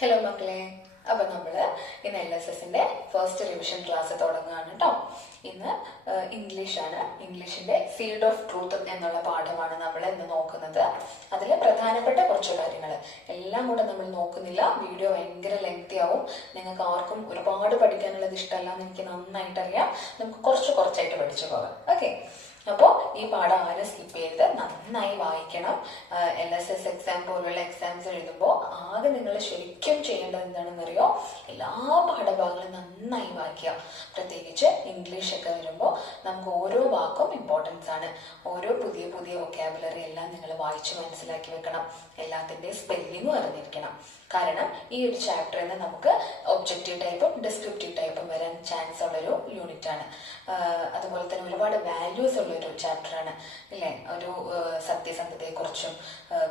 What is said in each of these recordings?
Hello മക്കളെ, അപ്പൊ നമ്മള് ഇന്ന് LSSന്റെ ഫസ്റ്റ് റിവിഷൻ ക്ലാസ് തുടങ്ങുകയാണ് കേട്ടോ. ഇന്ന് ഇംഗ്ലീഷാണ്. ഇംഗ്ലീഷിന്റെ ഫീൽഡ് ഓഫ് ട്രൂത്ത് എന്നുള്ള പാഠമാണ് നമ്മൾ ഇന്ന് നോക്കുന്നത്. അതിൽ പ്രധാനപ്പെട്ട കുറച്ച് കാര്യങ്ങൾ എല്ലാം കൂടെ നമ്മൾ നോക്കുന്നില്ല. വീഡിയോ ഭയങ്കര ലെങ്തി ആവും. നിങ്ങൾക്ക് ആർക്കും ഒരുപാട് പഠിക്കാനുള്ളത് ഇഷ്ടമല്ല എന്ന് എനിക്ക് നന്നായിട്ടറിയാം. നമുക്ക് കുറച്ചായിട്ട് പഠിച്ചു പോകാം. ഓക്കെ, അപ്പോൾ ഈ പാഠം ആരും സ്കിപ്പ് ചെയ്ത് നന്നായി വായിക്കണം. LSS എക്സാം പോലുള്ള എക്സാംസ് എഴുതുമ്പോൾ ആകെ നിങ്ങൾ ശരിക്കും ചെയ്യേണ്ടത് എന്താണെന്നറിയോ? എല്ലാ പാഠഭാഗങ്ങളും നന്നായി വായിക്കുക. പ്രത്യേകിച്ച് ഇംഗ്ലീഷ് ഒക്കെ വരുമ്പോൾ നമുക്ക് ഓരോ വാക്കും ഇമ്പോർട്ടൻസ് ആണ്. ഓരോ പുതിയ വൊക്കാബുലറി എല്ലാം നിങ്ങൾ വായിച്ച് മനസ്സിലാക്കി വെക്കണം. എല്ലാത്തിൻ്റെയും സ്പെല്ലിങ്ങും അറിഞ്ഞിരിക്കണം. കാരണം ഈ ഒരു ചാപ്റ്ററിൽ നിന്ന് നമുക്ക് ഒബ്ജക്റ്റീവ് ടൈപ്പും ഡിസ്ക്രിപ്റ്റീവ് ടൈപ്പും വരാൻ ചാൻസ് ഉള്ളൊരു യൂണിറ്റ് ആണ്. അതുപോലെ തന്നെ ഒരുപാട് വാല്യൂസ് ഉള്ളൊരു ചാപ്റ്ററാണ് അല്ലേ. ഒരു സത്യസന്ധതയെക്കുറിച്ചും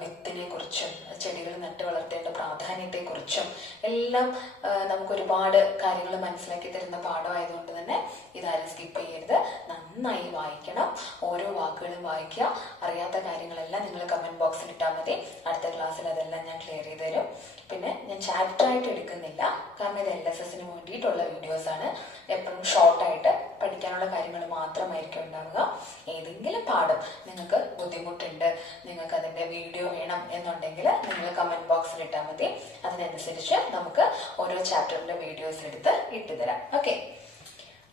വിത്തിനെ കുറിച്ചും ചെടികൾ നട്ടു വളർത്തേണ്ട പ്രാധാന്യത്തെക്കുറിച്ചും എല്ലാം നമുക്ക് ഒരുപാട് കാര്യങ്ങൾ മനസ്സിലാക്കി തരുന്ന പാഠമായതുകൊണ്ട് തന്നെ ഇതാരും സ്കിപ്പ് ചെയ്യരുത്. നന്നായി വായിക്കണം. ഓരോ വാക്കുകളും വായിക്കുക. അറിയാത്ത കാര്യങ്ങളെല്ലാം നിങ്ങൾ കമന്റ് ബോക്സിൽ ഇട്ടാൽ മതി. അടുത്ത ക്ലാസ്സിൽ അതെല്ലാം ഞാൻ ക്ലിയർ ചെയ്ത് തരും. പിന്നെ ഞാൻ ചാപ്റ്റർ ആയിട്ട് എടുക്കുന്നില്ല, കാരണം ഇത് LSSന് വേണ്ടിയിട്ടുള്ള വീഡിയോസ് ആണ്. എപ്പോഴും ഷോർട്ടായിട്ട് പഠിക്കാനുള്ള കാര്യങ്ങൾ മാത്രമായിരിക്കും ഉണ്ടാവുക. ഏതെങ്കിലും പാഠം നിങ്ങൾക്ക് ബുദ്ധിമുട്ടുണ്ട്, നിങ്ങൾക്ക് അതിന്റെ വീഡിയോ വേണം എന്നുണ്ടെങ്കിൽ നിങ്ങൾ കമന്റ് ബോക്സിൽ ഇട്ടാൽ മതി. അതിനനുസരിച്ച് നമുക്ക് ഓരോ ചാപ്റ്ററിന്റെ വീഡിയോസ് എടുത്ത് ഇട്ടുതരാം. ഓക്കെ,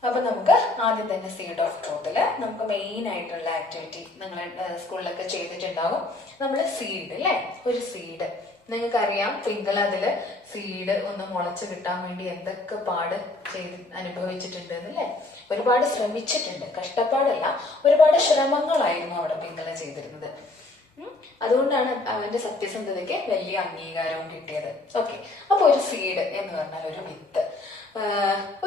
അപ്പൊ നമുക്ക് ആദ്യം തന്നെ സീഡ് ഓഫ് ട്രൂത്തില് നമുക്ക് മെയിൻ ആയിട്ടുള്ള ആക്ടിവിറ്റി നിങ്ങൾ സ്കൂളിലൊക്കെ ചെയ്തിട്ടുണ്ടാകും. നമ്മൾ സീഡ് അല്ലേ, ഒരു സീഡ് നിങ്ങൾക്കറിയാം. ട്വിങ്കിൾ അതില് സീഡ് ഒന്ന് മുളച്ച് കിട്ടാൻ വേണ്ടി എന്തൊക്കെ പാട് അനുഭവിച്ചിട്ടുണ്ട് എന്നല്ലേ. ഒരുപാട് ശ്രമിച്ചിട്ടുണ്ട്, കഷ്ടപ്പാടല്ല, ഒരുപാട് ശ്രമങ്ങളായിരുന്നു അവിടെ ട്വിങ്കിൾ ചെയ്തിരുന്നത്. അതുകൊണ്ടാണ് അവന്റെ സത്യസന്ധതയ്ക്ക് വലിയ അംഗീകാരവും കിട്ടിയത്. ഓക്കെ, അപ്പൊ ഒരു സീഡ് എന്ന് പറഞ്ഞാൽ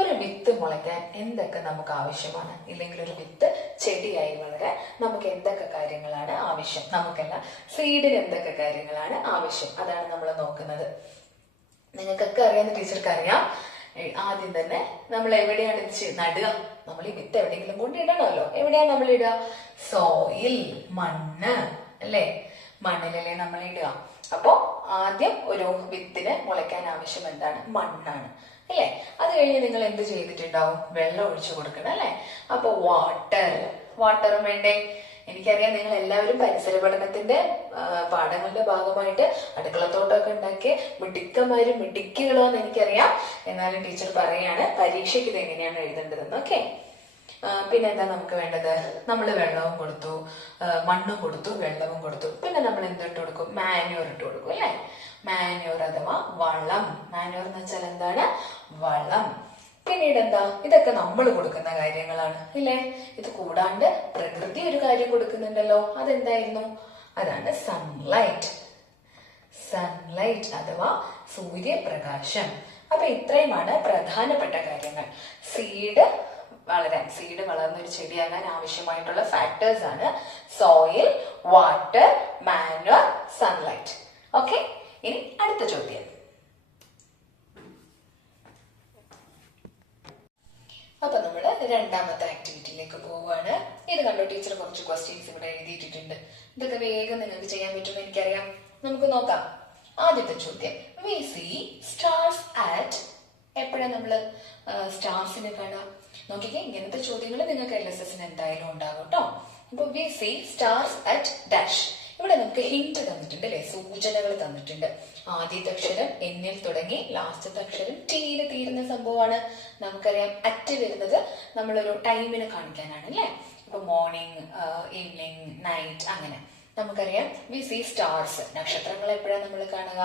ഒരു വിത്ത് മുളയ്ക്കാൻ എന്തൊക്കെ നമുക്ക് ആവശ്യമാണ്, ഇല്ലെങ്കിൽ ഒരു വിത്ത് ചെടിയായി വളരാൻ നമുക്ക് എന്തൊക്കെ കാര്യങ്ങളാണ് ആവശ്യം, നമുക്കല്ല സീഡിന് എന്തൊക്കെ കാര്യങ്ങളാണ് ആവശ്യം, അതാണ് നമ്മൾ നോക്കുന്നത്. നിങ്ങൾക്കൊക്കെ അറിയാവുന്ന ടീച്ചർക്ക് അറിയാം. ആദ്യം തന്നെ നമ്മൾ എവിടെയാണ് ഇത് നടുക? നമ്മൾ ഈ വിത്ത് എവിടെയെങ്കിലും കൊണ്ട് ഇടണമല്ലോ. എവിടെയാണ് നമ്മൾ ഇടുക? സോയിൽ, മണ്ണ് അല്ലേ, മണ്ണിലല്ലേ നമ്മൾ ഇടുക. അപ്പോ ആദ്യം ഒരു വിത്തിന് മുളയ്ക്കാൻ ആവശ്യം എന്താണ്? മണ്ണാണ് അല്ലേ. അത് കഴിഞ്ഞ് നിങ്ങൾ എന്ത് ചെയ്തിട്ടുണ്ടാവും? വെള്ളം ഒഴിച്ചു കൊടുക്കണം അല്ലെ. അപ്പൊ വാട്ടറും വേണ്ടേ? എനിക്കറിയാം നിങ്ങൾ എല്ലാവരും പരിസര പഠനത്തിന്റെ പാഠങ്ങളുടെ ഭാഗമായിട്ട് അടുക്കളത്തോട്ടമൊക്കെ ഉണ്ടാക്കിയ മിടുക്കന്മാരും മിടുക്കികളോ എന്ന് എനിക്കറിയാം. എന്നാലും ടീച്ചർ പറയാണ് പരീക്ഷയ്ക്ക് ഇത് എങ്ങനെയാണ് എഴുതേണ്ടതെന്ന്. ഓക്കെ, പിന്നെന്താ നമുക്ക് വേണ്ടത്? നമ്മൾ വെള്ളവും കൊടുത്തു, മണ്ണും കൊടുത്തു, വെള്ളവും കൊടുത്തു. പിന്നെ നമ്മൾ എന്തിട്ട് കൊടുക്കും? മാന്യൂർ ഇട്ട് കൊടുക്കും അല്ലെ. മാന്യൂർ അഥവാ വളം. മാന്യൂർ എന്ന് വെച്ചാൽ എന്താണ്? വളം. പിന്നീട് എന്താ? ഇതൊക്കെ നമ്മൾ കൊടുക്കുന്ന കാര്യങ്ങളാണ് ഇല്ലേ. ഇത് കൂടാണ്ട് പ്രകൃതി ഒരു കാര്യം കൊടുക്കുന്നുണ്ടല്ലോ. അതെന്തായിരുന്നു? അതാണ് സൺലൈറ്റ്. സൺലൈറ്റ് അഥവാ സൂര്യപ്രകാശം. അപ്പൊ ഇത്രയുമാണ് പ്രധാനപ്പെട്ട കാര്യങ്ങൾ. സീഡ് വളർന്ന ഒരു ചെടിയാകാൻ ആവശ്യമായിട്ടുള്ള ഫാക്ടേഴ്സ് ആണ് soil, water, manure, sunlight. Okay, ഇനി അടുത്ത ചോദ്യം. അപ്പൊ നമ്മള് രണ്ടാമത്തെ ആക്ടിവിറ്റിയിലേക്ക് പോവുകയാണ്. ഇത് കണ്ടോ, ടീച്ചർ കുറച്ച് ക്വസ്റ്റ്യൻസ് ഇവിടെ എഴുതിയിട്ടുണ്ട്. ഇതൊക്കെ വേഗം നിങ്ങൾക്ക് ചെയ്യാൻ പറ്റുമെന്ന് എനിക്കറിയാം. നമുക്ക് നോക്കാം. ആദ്യത്തെ ചോദ്യം, വി സീ സ്റ്റാർസ് അറ്റ്. എപ്പോഴാണ് നമ്മള് സ്റ്റാർസിനെ കാണാം? നോക്കിക്കേ, ഇങ്ങനത്തെ ചോദ്യങ്ങൾ നിങ്ങൾക്ക് LSSന് എന്തായാലും ഉണ്ടാകും കേട്ടോ. അപ്പൊ we see stars at dash. ഇവിടെ നമുക്ക് ഹിന്റ് തന്നിട്ടുണ്ട് അല്ലെ, സൂചനകൾ തന്നിട്ടുണ്ട്. ആദ്യത്തെ അക്ഷരം എന്നിൽ തുടങ്ങി ലാസ്റ്റത്തെ അക്ഷരം ടിയിൽ തീരുന്ന സംഭവമാണ്. നമുക്കറിയാം അറ്റ് വരുന്നത് നമ്മളൊരു ടൈമിനെ കാണിക്കാനാണ് അല്ലെ. ഇപ്പൊ മോർണിംഗ്, ഈവനിങ്, നൈറ്റ്, അങ്ങനെ നമുക്കറിയാം. വി സീ സ്റ്റാർസ്, നക്ഷത്രങ്ങൾ എപ്പോഴാണ് നമ്മൾ കാണുക?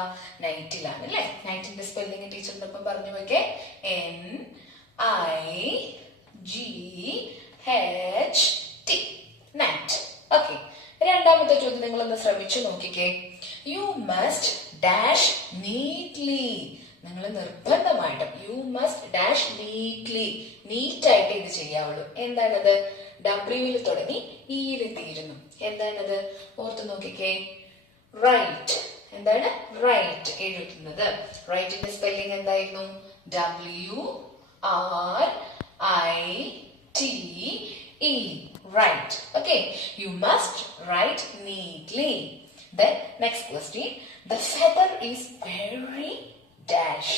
നൈറ്റിലാണ് അല്ലെ. നൈറ്റിന്റെ സ്പെല്ലിംഗ് ടീച്ചറിന്റെ ഒപ്പം പറഞ്ഞു നോക്കേ. NIGHT, night. ഓക്കെ, രണ്ടാമത്തെ ചോദ്യം നിങ്ങളൊന്ന് ശ്രമിച്ചു നോക്കിക്കേ. You must dash neatly. നിങ്ങൾ നിർബന്ധമായിട്ടും യു മസ്റ്റ് ഡാഷ് നീറ്റ്ലി, നീറ്റായിട്ട് ഇത് ചെയ്യാവുള്ളൂ. എന്താണത്? ഡബ്ല്യൂയിൽ തുടങ്ങി ഇയിൽ തീരുന്നു. എന്താണത്? ഓർത്ത് നോക്കിക്കേ. റൈറ്റ്. എന്താണ് റൈറ്റ് എഴുതുന്നത്? റൈറ്റിന്റെ സ്പെല്ലിംഗ് എന്തായിരുന്നു? WRITE. Right. Okay. You must write neatly. Then next question. The feather is very dash.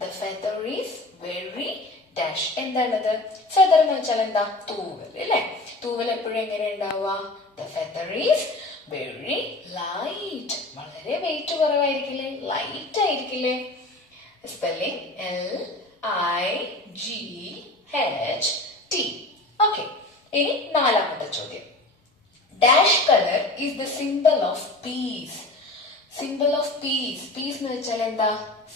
The feather is very dash. എന്താണത്? ഫെദർ എന്ന് വെച്ചാൽ എന്താ? തൂവൽ അല്ലേ? തൂവൽ എപ്പോഴും എങ്ങനെ ഉണ്ടാവുക? The feather is very light. വളരെ വെയിറ്റ് കുറവായിരിക്കില്ലേ? ലൈറ്റ് ആയിരിക്കില്ലേ? Spelling LIGHT. ഓക്കെ, ഇനി നാലാമത്തെ ചോദ്യം. Dash colour is the symbol of peace. Symbol of peace. Peace എന്ന് വെച്ചാൽ എന്താ?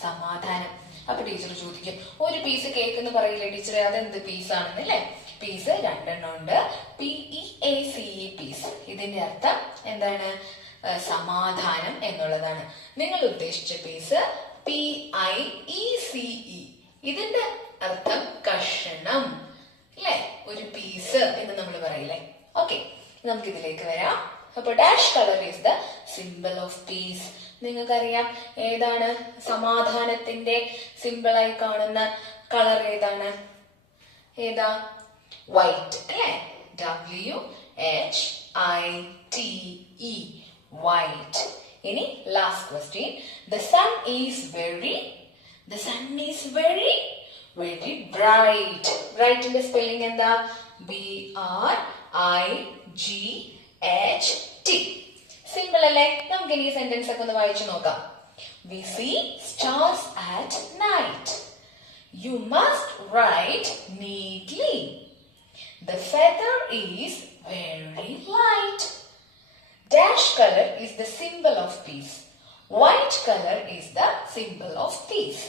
സമാധാനം. അപ്പൊ ടീച്ചർ ചോദിക്കും, ഒരു പീസ് കേക്ക് എന്ന് പറയില്ലേ ടീച്ചറെ, അതെന്ത് പീസ് ആണെന്നല്ലേ? പീസ് രണ്ടെണ്ണം ഉണ്ട്. PEACE peace. ഇതിന്റെ അർത്ഥം എന്താണ്? സമാധാനം എന്നുള്ളതാണ്. നിങ്ങൾ ഉദ്ദേശിച്ച പീസ് PIECE. ഇതിന്റെ അർത്ഥം കഷണം അല്ലെ? ഒരു പീസ് എന്ന് നമ്മൾ പറയില്ലേ? ഓക്കെ, നമുക്ക് ഇതിലേക്ക് വരാം. അപ്പൊ dash colour is the symbol of peace. നിങ്ങൾക്കറിയാം ഏതാണ് സമാധാനത്തിന്റെ സിമ്പിളായി കാണുന്ന കളർ? ഏതാണ്? ഏതാ? വൈറ്റ് അല്ലെ? WHITE, white. ഇനി last question. The sun is very bright. ബ്രൈറ്റിന്റെ സ്പെല്ലിംഗ് എന്താ? BRIGHT. സിമ്പിൾ അല്ലേ? നമുക്ക് ഈ സെന്റൻസ് ഒക്കെ ഒന്ന് വായിച്ചു നോക്കാം. We see stars at night. You must write neatly. The feather is very light. Dash color is the symbol of peace. White color is the symbol of peace.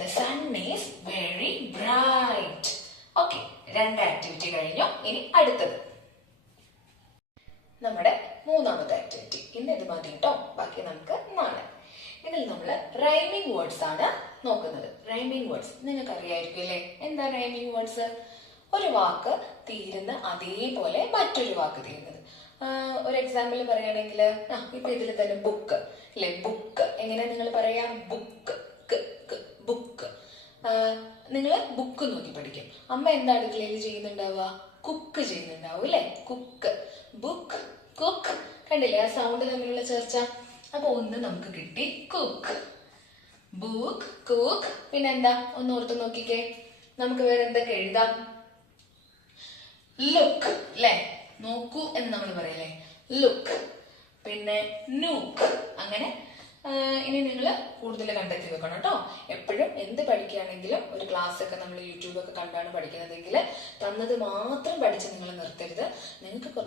The sun is very bright. Okay, രണ്ട് activity കഴിഞ്ഞു. ഇനി അടുത്തത് നമ്മുടെ മൂന്നാമത്തെ activity. ഇന്ന് ഇത് മതി കേട്ടോ, ബാക്കി നമുക്ക് നാളെ. ഇതിൽ നമ്മൾ റൈമിംഗ് വേർഡ്സ് ആണ് നോക്കുന്നത്. റൈമിംഗ് വേർഡ്സ് നിങ്ങൾക്ക് അറിയായിരിക്കും അല്ലേ? എന്താ റൈമിംഗ് വേർഡ്സ്? ഒരു വാക്ക് തീരുന്ന അതേപോലെ മറ്റൊരു വാക്ക് തീരുന്നത്. ഒരു എക്സാമ്പിൾ പറയുകയാണെങ്കിൽ ഇപ്പൊ ഇതിൽ തന്നെ ബുക്ക് അല്ലെ? ബുക്ക് എങ്ങനെ നിങ്ങൾ പറയാ? Book, book. നിങ്ങൾ ബുക്ക് നോക്കി പഠിക്കും. അമ്മ എന്താ അടുക്കളയിൽ ചെയ്യുന്നുണ്ടാവുക? കുക്ക് ചെയ്യുന്നുണ്ടാവും അല്ലെ? Cook, book, cook. കണ്ടില്ലേ ആ സൗണ്ട് തമ്മിലുള്ള ചർച്ച? അപ്പൊ ഒന്ന് നമുക്ക് കിട്ടി, കുക്ക്, ബുക്ക്, കുക്ക്. പിന്നെന്താ? ഒന്ന് ഓർത്ത് നോക്കിക്കേ, നമുക്ക് വേറെ എന്തൊക്കെ എഴുതാം? ലുക്ക് അല്ലെ? നോക്കൂ എന്ന് നമ്മൾ പറയല്ലേ? ലുക്ക്. പിന്നെ നൂക്ക്. അങ്ങനെ ഇനി നിങ്ങൾ കൂടുതൽ കണ്ടെത്തി വെക്കണം കേട്ടോ. എപ്പോഴും എന്ത് പഠിക്കുകയാണെങ്കിലും ഒരു ക്ലാസ് ഒക്കെ നമ്മൾ യൂട്യൂബൊക്കെ കണ്ടാണ് പഠിക്കുന്നതെങ്കിൽ തന്നത് മാത്രം പഠിച്ച് നിങ്ങൾ നിർത്തരുത്.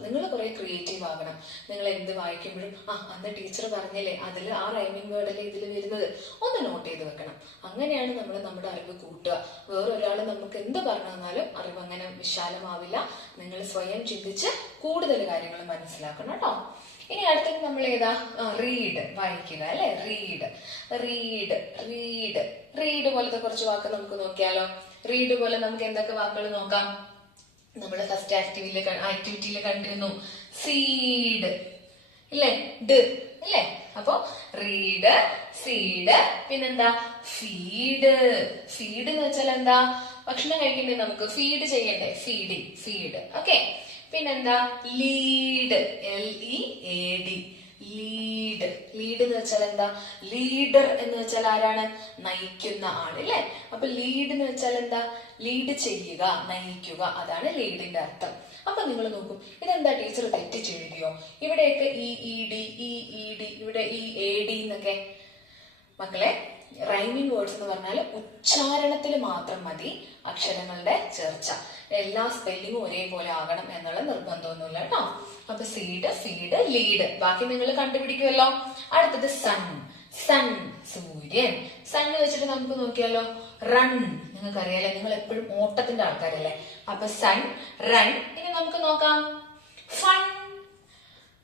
നിങ്ങൾ കുറെ ക്രിയേറ്റീവ് ആകണം. നിങ്ങൾ എന്ത് വായിക്കുമ്പോഴും അന്ന് ടീച്ചർ പറഞ്ഞില്ലേ അതിൽ ആ റൈമിംഗ് വേർഡല്ലേ ഇതിൽ വരുന്നത്, ഒന്ന് നോട്ട് ചെയ്ത് വെക്കണം. അങ്ങനെയാണ് നമ്മൾ നമ്മുടെ അറിവ് കൂട്ടുക. വേറൊരാൾ നമുക്ക് എന്ത് പറഞ്ഞു തന്നാലും അറിവ് അങ്ങനെ വിശാലമാവില്ല. നിങ്ങൾ സ്വയം ചിന്തിച്ച് കൂടുതൽ കാര്യങ്ങൾ മനസ്സിലാക്കണം കേട്ടോ. ഇനി അടുത്തത് നമ്മൾ ഏതാ? റീഡ്, വായിക്കുക അല്ലെ? Read, read, read. റീഡ് പോലത്തെ കുറച്ച് വാക്ക് നമുക്ക് നോക്കിയാലോ? റീഡ് പോലെ നമുക്ക് എന്തൊക്കെ വാക്കുകൾ നോക്കാം? നമ്മൾ ഫസ്റ്റ് ആക്ടിവിറ്റിയിൽ കണ്ടിരുന്നു സീഡ് ഇല്ലേ? ഡ് അല്ലേ? അപ്പൊ റീഡ്, സീഡ്. പിന്നെന്താ? ഫീഡ്. ഫീഡ് എന്ന് വെച്ചാൽ എന്താ? ഭക്ഷണം കഴിക്കണ്ടേ നമുക്ക്? ഫീഡ് ചെയ്യണ്ടേ? Feeding, feed. ഓക്കെ. പിന്നെന്താ? Lead, LEAD, lead. ലീഡ് എന്ന് വെച്ചാൽ എന്താ? ലീഡർ എന്ന് വെച്ചാൽ ആരാണ്? നയിക്കുന്ന ആള് അല്ലെ? അപ്പൊ ലീഡ് എന്ന് വെച്ചാൽ എന്താ? ലീഡ് ചെയ്യുക, നയിക്കുക. അതാണ് ലീഡിന്റെ അർത്ഥം. അപ്പൊ നിങ്ങൾ നോക്കും, ഇതെന്താ ടീച്ചർ തെറ്റിച്ചെഴുതിയോ? ഇവിടെയൊക്കെ EED, ഇവിടെ EAD എന്നൊക്കെ. മക്കളെ, റൈമിംഗ് വേർഡ്സ് എന്ന് പറഞ്ഞാൽ ഉച്ചാരണത്തിൽ മാത്രം മതി അക്ഷരങ്ങളുടെ ചേർച്ച. എല്ലാ സ്പെല്ലിങ്ങും ഒരേപോലെ ആകണം എന്നുള്ള നിർബന്ധമൊന്നുമില്ല കേട്ടോ. അപ്പൊ സീഡ്, ഫീഡ്, ലീഡ്. ബാക്കി നിങ്ങൾ കണ്ടുപിടിക്കുമല്ലോ. അടുത്തത് സൺ. സൺ, സൂര്യൻ. സൺ വെച്ചിട്ട് നമുക്ക് നോക്കിയാലോ? റൺ. നിങ്ങൾക്ക് അറിയാലോ, നിങ്ങൾ എപ്പോഴും ഓട്ടത്തിന്റെ ആൾക്കാരല്ലേ? അപ്പൊ സൺ, റൺ. ഇനി നമുക്ക് നോക്കാം ഫൺ.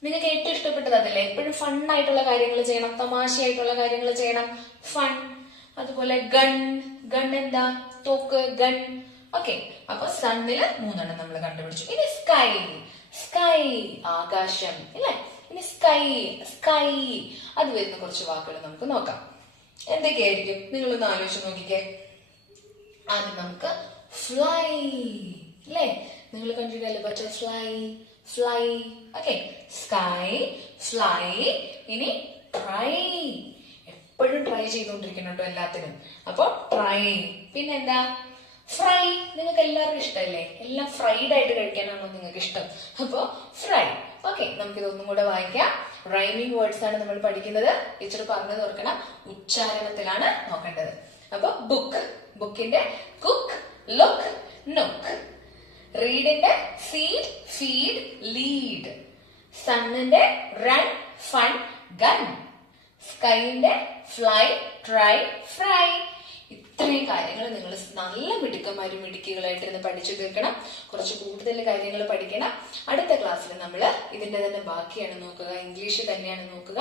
നിങ്ങൾക്ക് ഏറ്റവും ഇഷ്ടപ്പെട്ടത് അതല്ലേ? എപ്പോഴും ഫണ്ണായിട്ടുള്ള കാര്യങ്ങൾ ചെയ്യണം, തമാശയായിട്ടുള്ള കാര്യങ്ങൾ ചെയ്യണം. ഫൺ. അതുപോലെ ഗൺ. ഗൺ എന്താ? തോക്ക്, ഗൺ. ഓക്കെ. അപ്പൊ സണ്ണില് 3 നമ്മൾ കണ്ടുപിടിച്ചു. ഇനി സ്കൈ. സ്കൈ, ആകാശം അല്ലെ? ഇനി സ്കൈ, സ്കൈ. അത് വരുന്ന കുറച്ച് വാക്കുകൾ നമുക്ക് നോക്കാം. എന്തൊക്കെയായിരിക്കും? നിങ്ങളൊന്ന് ആലോചിച്ച് നോക്കിക്കേ. ആദ്യം നമുക്ക് ഫ്ലൈ അല്ലേ? നിങ്ങൾ കണ്ടിട്ടല്ലേ butterfly, fly. Okay. Sky, fly. ഇനി ട്രൈ. എപ്പോഴും ട്രൈ ചെയ്തുകൊണ്ടിരിക്കണം കേട്ടോ എല്ലാത്തിനും. അപ്പൊ ട്രൈ. പിന്നെന്താ? ഫ്രൈ. നിങ്ങൾക്ക് എല്ലാവർക്കും ഇഷ്ടമല്ലേ? എല്ലാം ഫ്രൈഡ് ആയിട്ട് കഴിക്കാനാണോ നിങ്ങൾക്ക് ഇഷ്ടം? അപ്പൊ ഫ്രൈ. ഓക്കെ, നമുക്കിതൊന്നും കൂടെ വായിക്കാം. റൈമിംഗ് വേർഡ്സ് ആണ് നമ്മൾ പഠിക്കുന്നത്. ടീച്ചർ പറഞ്ഞത് ഓർക്കണം, ഉച്ചാരണത്തിലാണ് നോക്കേണ്ടത്. അപ്പൊ ബുക്ക്, ബുക്കിന്റെ കുക്ക്, ലുക്ക്, നുക്ക്. റീഡിന്റെ സീഡ്, ഫീഡ്, ലീഡ്. സണ്ണിന്റെ റൺ, ഫൺ, ഗൺ. സ്കൈന്റെ ഫ്ലൈ, ട്രൈ, ഫ്രൈ. ഇത്രയും കാര്യങ്ങൾ നിങ്ങൾ നല്ല മിടുക്കന്മാരും മിടുക്കികളായിട്ടിരുന്ന് പഠിച്ചു തീർക്കണം. കുറച്ച് കൂടുതൽ കാര്യങ്ങൾ പഠിക്കണം. അടുത്ത ക്ലാസ്സിൽ നമ്മൾ ഇതിന്റെ തന്നെ ബാക്കിയാണ് നോക്കുക, ഇംഗ്ലീഷ് തന്നെയാണ് നോക്കുക.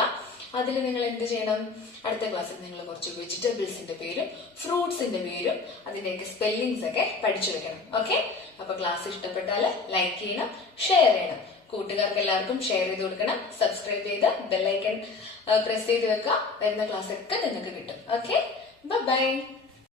അതിൽ നിങ്ങൾ എന്ത് ചെയ്യണം? അടുത്ത ക്ലാസ്സിൽ നിങ്ങൾ കുറച്ച് വെജിറ്റബിൾസിന്റെ പേരും ഫ്രൂട്ട്സിന്റെ പേരും അതിന്റെയൊക്കെ സ്പെല്ലിങ്സ് ഒക്കെ പഠിച്ചു വെക്കണം. ഓക്കെ, അപ്പൊ ക്ലാസ് ഇഷ്ടപ്പെട്ടാൽ ലൈക്ക് ചെയ്യണം, ഷെയർ ചെയ്യണം. കൂട്ടുകാർക്ക് എല്ലാവർക്കും ഷെയർ ചെയ്ത് കൊടുക്കണം. സബ്സ്ക്രൈബ് ചെയ്ത് ബെല്ലൈക്കൺ പ്രസ് ചെയ്ത് വെക്കുക. വരുന്ന ക്ലാസ് ഒക്കെ നിങ്ങൾക്ക് കിട്ടും. Okay, by.